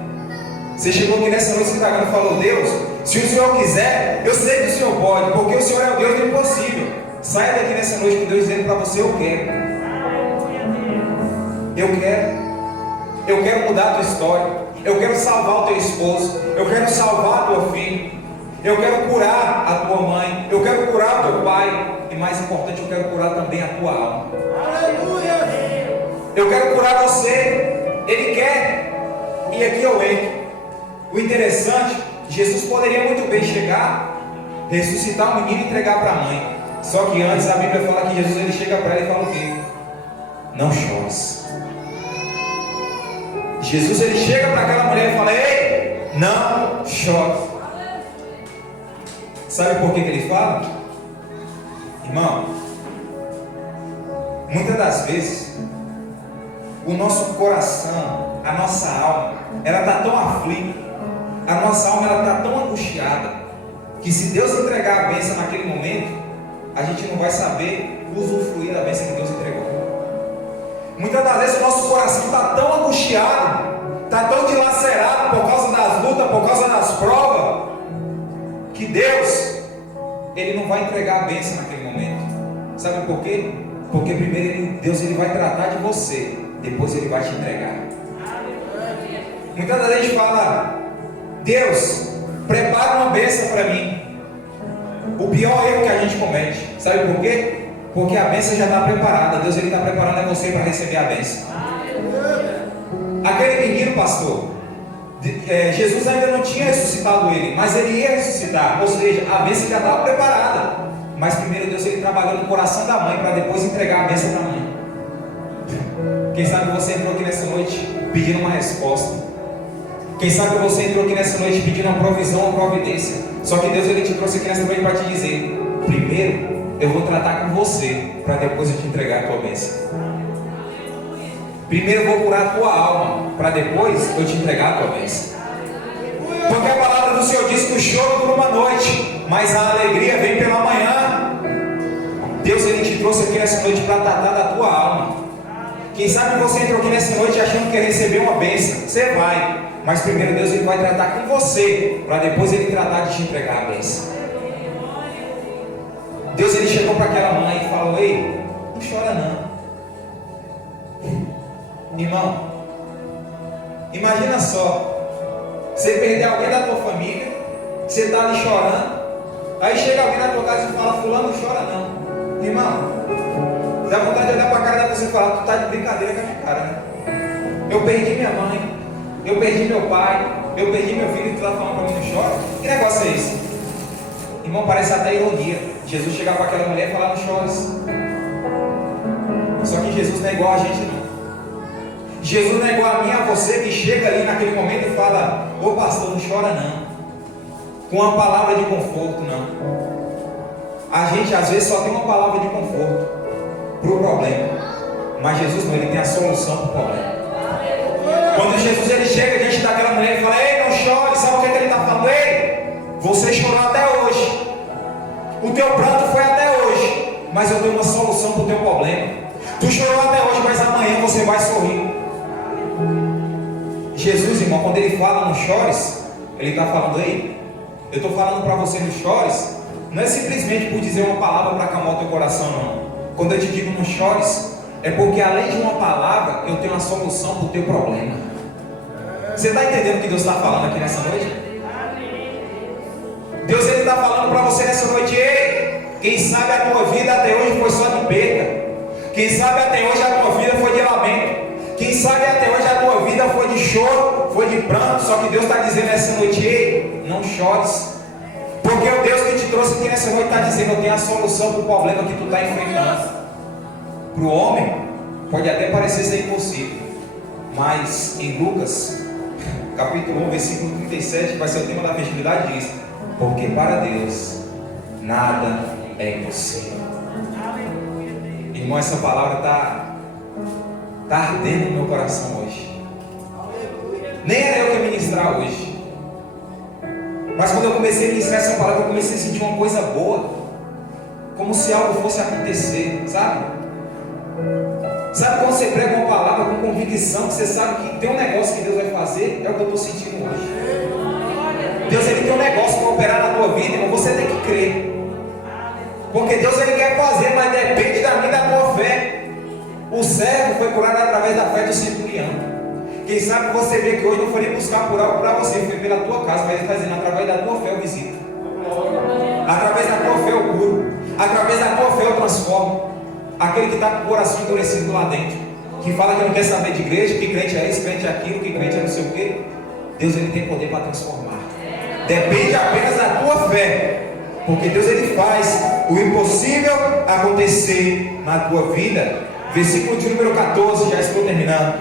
Você chegou aqui nessa noite se entregando e falou: Deus, se o Senhor quiser, eu sei que o Senhor pode, porque o Senhor é o Deus do impossível. Saia daqui nessa noite com Deus dizendo para você: eu quero. Eu quero. Eu quero mudar a tua história. Eu quero salvar o teu esposo. Eu quero salvar o teu filho. Eu quero curar a tua mãe. Eu quero curar o teu pai. E mais importante, eu quero curar também a tua alma. Aleluia! Eu quero curar você. Ele quer. E aqui eu entro. O interessante, Jesus poderia muito bem chegar, ressuscitar o menino e entregar para a mãe. Só que antes a Bíblia fala que Jesus ele chega para ela e fala o quê? Não chores. Jesus ele chega para aquela mulher e fala: ei, não chore. Sabe por que ele fala? Irmão, muitas das vezes o nosso coração, a nossa alma, ela está tão aflita, a nossa alma ela está tão angustiada, que se Deus entregar a bênção naquele momento, a gente não vai saber usufruir da bênção que Deus entregou. Muitas das vezes o nosso coração está tão angustiado, está tão dilacerado por causa das lutas, por causa das provas, que Deus, Ele não vai entregar a bênção naquele momento. Sabe por quê? Porque primeiro Deus ele vai tratar de você, depois Ele vai te entregar. Muitas das vezes a gente fala: Deus, prepara uma bênção para mim. O pior erro que a gente comete, sabe por quê? Porque a bênção já está preparada. Deus ele está preparando você para receber a bênção. Aquele menino, pastor, Jesus ainda não tinha ressuscitado ele, mas ele ia ressuscitar. Ou seja, a bênção já estava preparada. Mas primeiro Deus ele trabalhou no coração da mãe para depois entregar a bênção para a mãe. Quem sabe você entrou aqui nessa noite pedindo uma resposta. Quem sabe você entrou aqui nessa noite pedindo uma provisão, uma providência. Só que Deus ele te trouxe aqui nessa noite para te dizer: primeiro eu vou tratar com você, para depois eu te entregar a tua bênção. Primeiro eu vou curar a tua alma, para depois eu te entregar a tua bênção. Porque a palavra do Senhor diz que o choro dura uma noite, mas a alegria vem pela manhã. Deus ele te trouxe aqui nessa noite para tratar da tua alma. Quem sabe você entrou aqui nessa noite achando que ia receber uma bênção. Você vai, mas primeiro Deus ele vai tratar com você, para depois ele tratar de te entregar a bênção. Deus ele chegou para aquela mãe e falou: ei, não chora não. Irmão, imagina só, você perder alguém da tua família, você está ali chorando, aí chega alguém na tua casa e fala: fulano, não chora não. Irmão, dá vontade de olhar para a cara da pessoa e falar: tu está de brincadeira com a minha cara, né? Eu perdi minha mãe, eu perdi meu pai, eu perdi meu filho e tu está falando para mim não chora? Que negócio é esse? Irmão, parece até ironia Jesus chegar para aquela mulher e falar: não chores. Só que Jesus não é igual a gente não. Jesus não é igual a mim, a você, que chega ali naquele momento e fala: ô pastor, não chora não, com uma palavra de conforto, não. A gente às vezes só tem uma palavra de conforto para o problema, mas Jesus não, ele tem a solução para o problema. Quando Jesus ele chega diante daquela mulher e fala: ei, não chore, sabe o que ele está falando? Ei, você chorou até hoje, o teu pranto foi até hoje, mas eu tenho uma solução para o teu problema. Tu chorou até hoje, mas amanhã você vai sorrir. Jesus, irmão, quando ele fala não chores, ele está falando: ei, eu estou falando para você não chores, não é simplesmente por dizer uma palavra para acalmar o teu coração, não. Quando eu te digo não chores, é porque além de uma palavra, eu tenho uma solução para o teu problema. Você está entendendo o que Deus está falando aqui nessa noite? Deus ele está falando para você nessa noite: ei, quem sabe a tua vida até hoje foi só de perda. Quem sabe até hoje a tua vida foi de lamento. Quem sabe até hoje a tua vida foi de choro, foi de pranto. Só que Deus está dizendo nessa noite: ei, não chores. Porque o Deus que te trouxe aqui nessa noite está dizendo: eu tenho a solução para o problema que tu está enfrentando. Para o homem, pode até parecer ser impossível. Mas em Lucas, capítulo 1, versículo 37, vai ser o tema da festividade, diz: porque para Deus nada é impossível. Irmão, essa palavra está ardendo no meu coração hoje. Nem era eu que ia ministrar hoje. Mas quando eu comecei a ministrar essa palavra, eu comecei a sentir uma coisa boa. Como se algo fosse acontecer, sabe? Sabe quando você prega uma palavra com convicção, que você sabe que tem um negócio que Deus vai fazer? É o que eu estou sentindo hoje. Deus, ele tem um negócio para operar na tua vida, irmão. Você tem que crer. Porque Deus, ele quer fazer, mas depende da minha e da tua fé. O servo foi curado através da fé do centurião. Quem sabe você vê que hoje não foi nem buscar por algo para você, foi pela tua casa, mas ele está dizendo: através da tua fé eu visito. Através da tua fé eu curo. Através da tua fé eu transformo. Aquele que está com o coração endurecido lá dentro, que fala que não quer saber de igreja, que crente é isso, crente é aquilo, que crente é não sei o quê. Deus, ele tem poder para transformar. Depende apenas da tua fé. Porque Deus, ele faz o impossível acontecer na tua vida. Versículo de número 14, já estou terminando.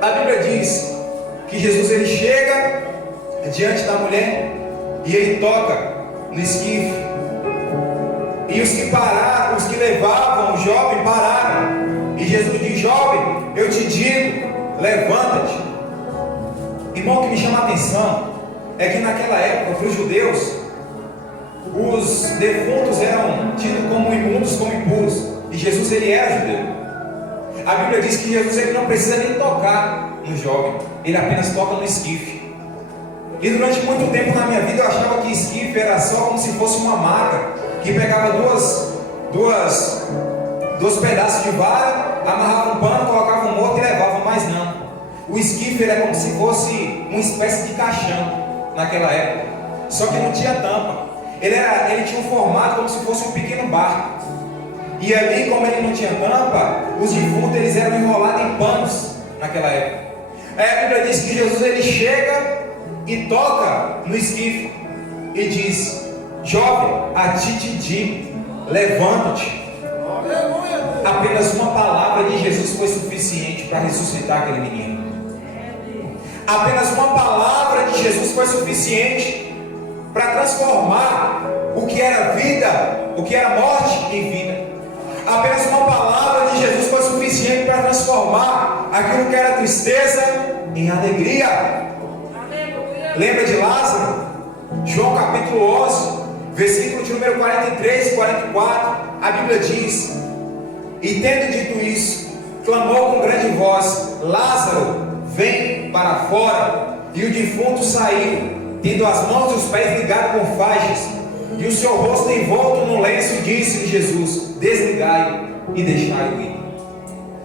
A Bíblia diz que Jesus, ele chega diante da mulher e ele toca no esquife. E os que pararam, os que levavam o jovem pararam. E Jesus diz: jovem, eu te digo, levanta-te. Irmão, o que me chama a atenção é que naquela época, para os judeus, os defuntos eram tidos como imundos, como impuros. E Jesus, ele era judeu. A Bíblia diz que Jesus, ele não precisa nem tocar no jovem, ele apenas toca no esquife. E durante muito tempo na minha vida eu achava que esquife era só como se fosse uma maca que pegava dois pedaços de vara, amarrava um pano, colocava um morto e levava, mas não. O esquife era como se fosse uma espécie de caixão naquela época, só que não tinha tampa. Ele tinha um formato como se fosse um pequeno barco. E ali, como ele não tinha tampa, os defuntos, eles eram enrolados em panos naquela época. Aí a Bíblia diz que Jesus, ele chega e toca no esquife e diz: jovem, a ti te digo, levanta-te. Apenas uma palavra de Jesus foi suficiente para ressuscitar aquele menino. Apenas uma palavra de Jesus foi suficiente para transformar o que era vida, o que era morte, em vida. Apenas uma palavra de Jesus foi suficiente para transformar aquilo que era tristeza em alegria. Lembra de Lázaro? João capítulo 11, versículo de número 43 e 44, a Bíblia diz: e tendo dito isso, clamou com grande voz: Lázaro, vem para fora. E o defunto saiu, tendo as mãos e os pés ligados com faixas, e o seu rosto envolto no lenço, e disse-lhe Jesus: desligai e deixai-o ir.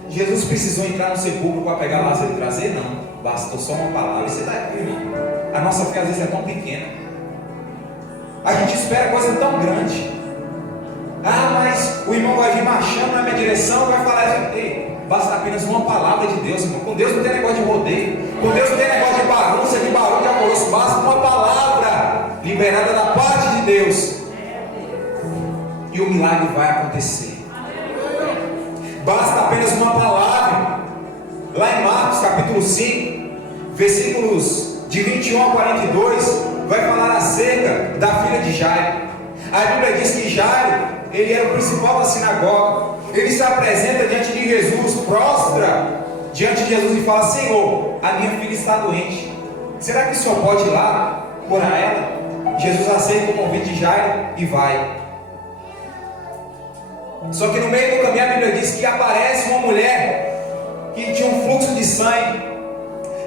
Jesus precisou entrar no sepulcro para pegar Lázaro e trazer? Não, bastou só uma palavra. Você está aqui, irmão? A nossa fé às vezes é tão pequena. A gente espera coisa tão grande. Ah, mas o irmão vai vir marchando na minha direção, vai falar: ei, basta apenas uma palavra de Deus, irmão. Com Deus não tem negócio de rodeio. Com Deus não tem negócio de bagunça, de barulho, de alvoroço. Basta uma palavra liberada da parte de Deus, e o milagre vai acontecer. Basta apenas uma palavra. Lá em Marcos capítulo 5, versículos de 21 a 42, vai falar acerca da filha de Jairo. A Bíblia diz que Jairo, ele era o principal da sinagoga. Ele se apresenta diante de Jesus, prostra diante de Jesus e fala: Senhor, a minha filha está doente. Será que o Senhor pode ir lá curar ela? Jesus aceita o convite de Jairo e vai. Só que no meio do caminho a Bíblia diz que aparece uma mulher que tinha um fluxo de sangue,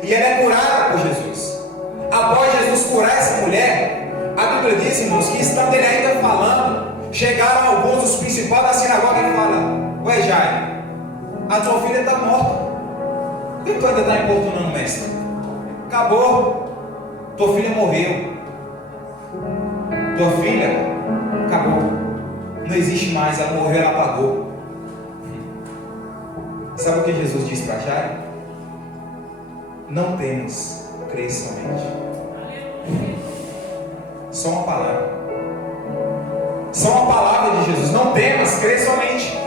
e ela é curada por Jesus. Após Jesus curar essa mulher, a Bíblia diz, irmãos, que estando ele ainda falando, chegaram alguns dos principais da sinagoga e falam: ué, Jairo, a tua filha está morta. Por que tu ainda está importunando, mestre? Acabou. Tua filha morreu. Tua filha acabou. não existe mais, ela morreu, ela apagou. Sabe o que Jesus disse para Jairo? Não temas, crê somente. Só uma palavra. Só uma palavra de Jesus. Não temas, crê somente.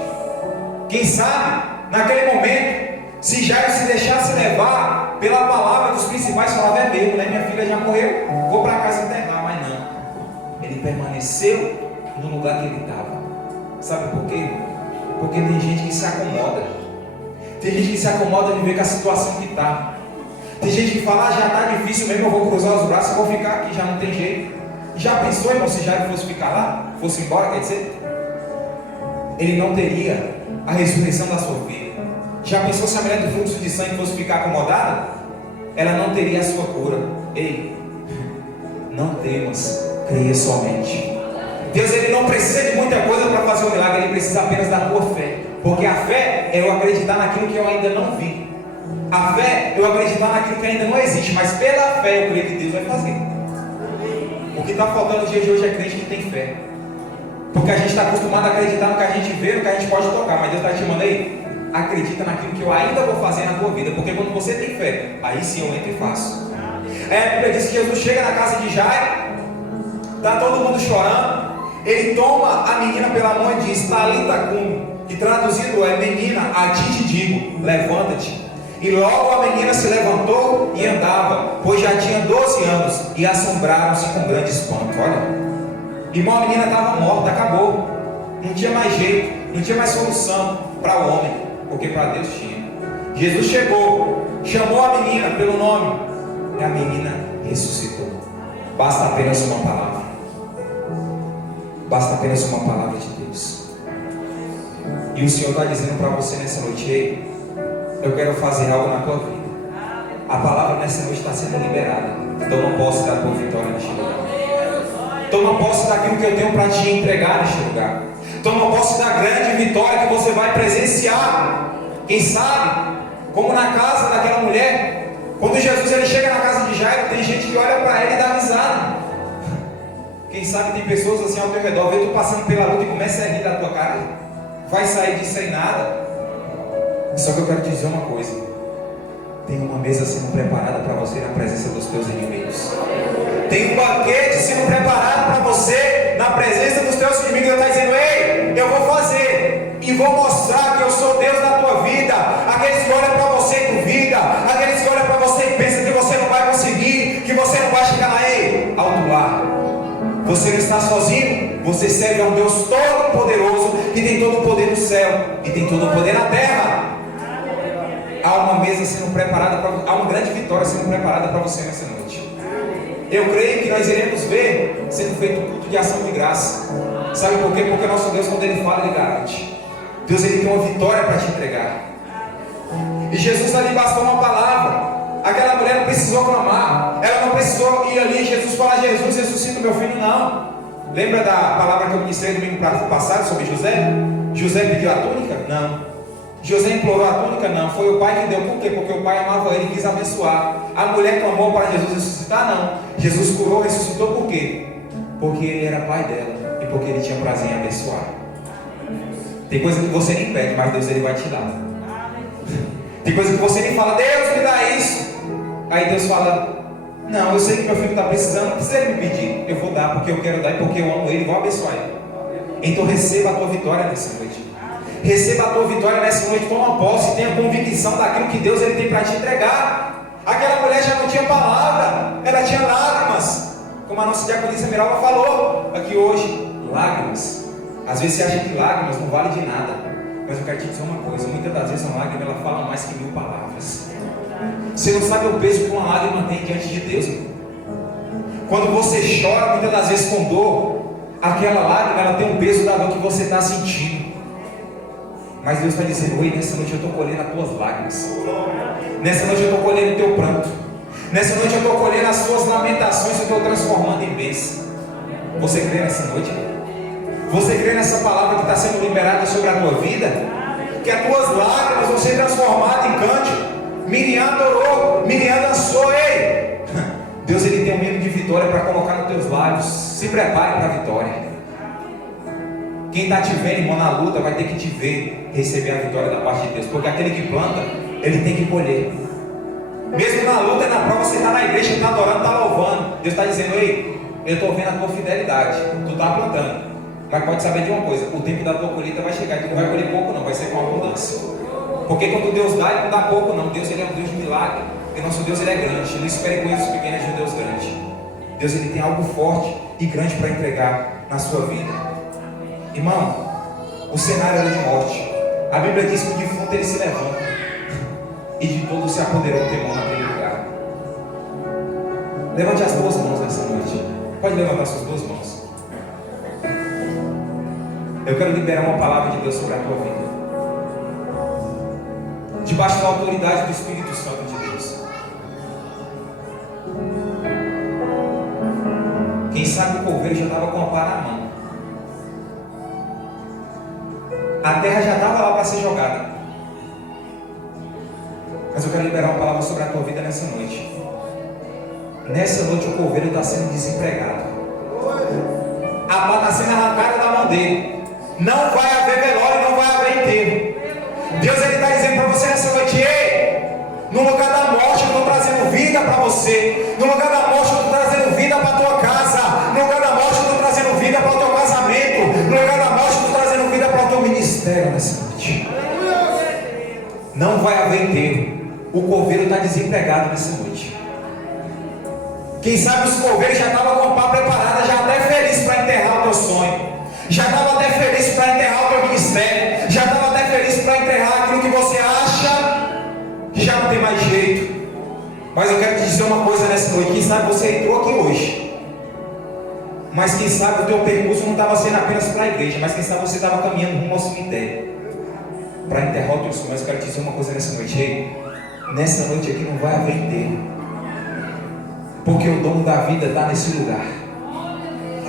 Quem sabe, naquele momento, se Jairo se deixasse levar pela palavra dos principais, falava: é mesmo, né? Minha filha já morreu, vou para casa enterrar. Mas não, ele permaneceu no lugar que ele estava. Sabe por quê? Porque tem gente que se acomoda. Tem gente que se acomoda de ver com a situação que está. Tem gente que fala: já está difícil mesmo, eu vou cruzar os braços, eu vou ficar aqui, já não tem jeito. Já pensou, irmão, se Jairo fosse ficar lá, fosse embora, quer dizer, ele não teria a ressurreição da sua filha. Já pensou se a mulher do fluxo de sangue fosse ficar acomodada? Ela não teria a sua cura. Ei, não temas, creia somente. Deus, ele não precisa de muita coisa para fazer um milagre, ele precisa apenas da tua fé. Porque a fé é eu acreditar naquilo que eu ainda não vi. A fé é eu acreditar naquilo que ainda não existe, mas pela fé eu creio que Deus vai fazer. O que está faltando no dia de hoje é crente que tem fé. Porque a gente está acostumado a acreditar no que a gente vê, no que a gente pode tocar. Mas Deus está te mandando aí, acredita naquilo que eu ainda vou fazer na tua vida. Porque quando você tem fé, aí sim eu entro e faço. A Bíblia diz que Jesus chega na casa de Jairo, está todo mundo chorando. Ele toma a menina pela mão e diz: Talita cum, que traduzido é: menina, a ti te digo, levanta-te. E logo a menina se levantou e andava, pois já tinha 12 anos, e assombraram-se com grande espanto. Olha, irmão, a menina estava morta, acabou. Não tinha mais jeito, não tinha mais solução para o homem, porque para Deus tinha. Jesus chegou, chamou a menina pelo nome, e a menina ressuscitou. Basta apenas uma palavra. Basta apenas uma palavra de Deus. E o Senhor está dizendo para você nessa noite: ei, eu quero fazer algo na tua vida. A palavra nessa noite está sendo liberada. Toma posse da tua vitória neste lugar. Toma posse daquilo que eu tenho para te entregar neste lugar. Toma posse da grande vitória que você vai presenciar. Quem sabe, como na casa daquela mulher, quando Jesus ele chega na casa de Jairo, tem gente que olha para ele e dá risada. Quem sabe tem pessoas assim ao teu redor, vê tu passando pela luta e começa a rir da tua cara. Vai sair disso sem nada. Só que eu quero te dizer uma coisa: tem uma mesa sendo preparada para você na presença dos teus inimigos. Tem um banquete sendo preparado para você na presença dos teus inimigos. Deus está dizendo: ei, eu vou fazer e vou mostrar que eu sou Deus da tua vida. Aqueles que olham para você e duvida, aqueles que olham para você e pensam que você não vai conseguir, que você não vai chegar lá. Ei, alto lá, você não está sozinho. Você serve a um Deus todo poderoso, que tem todo o poder no céu e tem todo o poder na terra. Há uma mesa sendo preparada, há uma grande vitória sendo preparada para você nessa noite. Eu creio que nós iremos ver sendo feito um culto de ação de graça. Sabe por quê? Porque nosso Deus, quando Ele fala, Ele garante. Deus, Ele tem uma vitória para te entregar. E Jesus ali bastou uma palavra. Aquela mulher não precisou clamar, ela não precisou ir ali, Jesus falar: Jesus, ressuscita o meu filho, não. Lembra da palavra que eu ministrei domingo passado sobre José? José pediu a túnica? Não. José implorou a túnica? Não. Foi o pai que deu. Por quê? Porque o pai amava ele e quis abençoar. A mulher clamou para Jesus ressuscitar? Não. Jesus curou, ressuscitou por quê? Porque ele era pai dela e porque ele tinha prazer em abençoar. Tem coisa que você nem pede, mas Deus ele vai te dar. Tem coisa que você nem fala: Deus me dá isso. Aí Deus fala: não, eu sei que meu filho está precisando, não precisa ele me pedir, eu vou dar porque eu quero dar e porque eu amo ele e vou abençoar ele. Então receba a tua vitória nessa noite. Receba a tua vitória nessa noite, toma posse, tenha convicção daquilo que Deus ele tem para te entregar. Aquela mulher já não tinha palavra, ela tinha lágrimas, como a nossa diaconisa Miralva falou aqui hoje, lágrimas. Às vezes você acha que lágrimas não vale de nada, mas eu quero te dizer uma coisa: muitas das vezes uma lágrima ela fala mais que 1000 palavras. Você não sabe o peso que uma lágrima tem diante de Deus, irmão. Quando você chora, muitas das vezes com dor, aquela lágrima ela tem um peso da dor que você está sentindo. Mas Deus está dizendo: oi, nessa noite eu estou colhendo as tuas lágrimas. Nessa noite eu estou colhendo o teu pranto. Nessa noite eu estou colhendo as suas lamentações, eu estou transformando em bênção. Você crê nessa noite, irmão? Você crê nessa palavra que está sendo liberada sobre a tua vida? Que as tuas lágrimas vão ser transformadas em cântico. Miriam adorou, Miriam dançou. Ei, Deus ele tem um medo de vitória para colocar nos teus lábios. Se prepare para a vitória. Quem está te vendo, irmão, na luta, vai ter que te ver receber a vitória da parte de Deus. Porque aquele que planta, ele tem que colher. Mesmo na luta e na prova, você está na igreja, está adorando, está louvando. Deus está dizendo: ei, eu estou vendo a tua fidelidade. Tu está plantando. Mas pode saber de uma coisa: o tempo da tua colheita vai chegar. E tu não vai colher pouco, não, vai ser com abundância. Porque quando Deus dá, Ele não dá pouco, não. Deus, Ele é um Deus de milagre. Porque nosso Deus, Ele é grande. Não espere coisas pequenas de um Deus grande. Deus, Ele tem algo forte e grande para entregar na sua vida. Irmão, o cenário era de morte. A Bíblia diz que o defunto ele se levanta, e de todo se apoderou o temor naquele lugar. Levante as duas mãos nessa noite. Pode levantar suas duas mãos. Eu quero liberar uma palavra de Deus sobre a tua vida, debaixo da autoridade do Espírito Santo de Deus. Quem sabe o coveiro já estava com a pá na mão. A terra já estava lá para ser jogada. Mas eu quero liberar uma palavra sobre a tua vida nessa noite. Nessa noite o coveiro está sendo desempregado. A pá está sendo arrancada da mão dele. Não vai haver velório, não vai haver enterro. Deus está dizendo para você nessa noite: ei, no lugar da morte eu estou trazendo vida para você. No lugar da morte eu estou trazendo vida para a tua casa. No lugar da morte eu estou trazendo vida para o teu casamento. No lugar da morte eu estou trazendo vida para o teu ministério nessa noite. Não vai haver enterro. O coveiro está desempregado nessa noite. Quem sabe os coveiros já estavam com a pá preparada, já até feliz para enterrar o teu sonho. Já estava até feliz para enterrar o teu ministério. Já estava até feliz para enterrar aquilo que você acha que já não tem mais jeito. Mas eu quero te dizer uma coisa nessa noite. Quem sabe você entrou aqui hoje, mas quem sabe o teu percurso não estava sendo apenas para a igreja, mas quem sabe você estava caminhando rumo ao cemitério para enterrar o teu sonho. Mas eu quero te dizer uma coisa nessa noite. Ei, nessa noite aqui não vai haver enterro, porque o dono da vida está nesse lugar.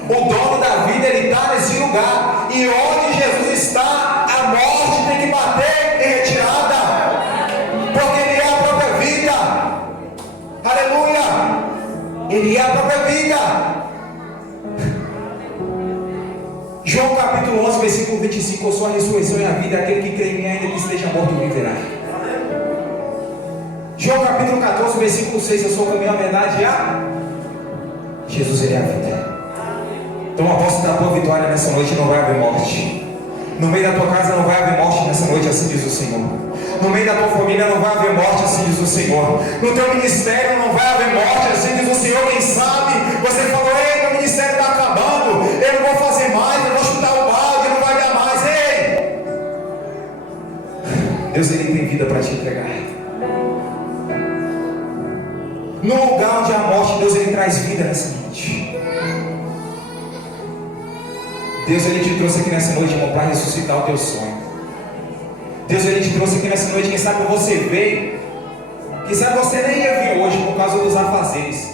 O dono da vida, ele está nesse lugar. E onde Jesus está, a morte tem que bater em retirada, porque Ele é a própria vida. Aleluia! Ele é a própria vida. João capítulo 11, versículo 25: eu sou a ressurreição e a vida. Aquele que crê em mim, ainda que esteja morto, viverá. João capítulo 14, versículo 6: eu sou o caminho, a verdade e a... Jesus, Ele é a vida. Toma posse da tua vitória nessa noite. Não vai haver morte. No meio da tua casa não vai haver morte nessa noite, assim diz o Senhor. No meio da tua família não vai haver morte, assim diz o Senhor. No teu ministério não vai haver morte, assim diz o Senhor. Quem sabe você falou: ei, meu ministério está acabando, eu não vou fazer mais, eu vou chutar o balde, não vai dar mais. Ei, Deus, Ele tem vida para te entregar. No lugar onde há morte, Deus, Ele traz vida nessa noite. Deus, Ele te trouxe aqui nessa noite, irmão, para ressuscitar o teu sonho. Deus, Ele te trouxe aqui nessa noite. Quem sabe você veio, quem sabe você nem ia vir hoje por causa dos afazeres.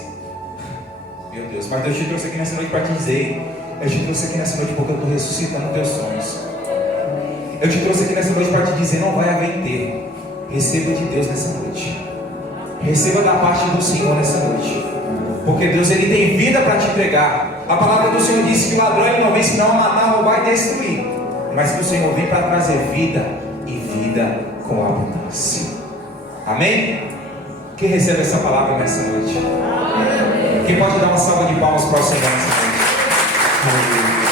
Meu Deus, mas Deus te trouxe aqui nessa noite para te dizer: eu te trouxe aqui nessa noite porque eu estou ressuscitando teus sonhos. Eu te trouxe aqui nessa noite para te dizer: não vai haver enterro. Receba de Deus nessa noite. Receba da parte do Senhor nessa noite, porque Deus, Ele tem vida para te entregar. A palavra do Senhor diz que o ladrão ele não vem senão a matar, roubar e destruir, mas que o Senhor vem para trazer vida e vida com abundância. Amém? Quem recebe essa palavra nessa noite? Amém. Quem pode dar uma salva de palmas para o Senhor nessa noite? Amém.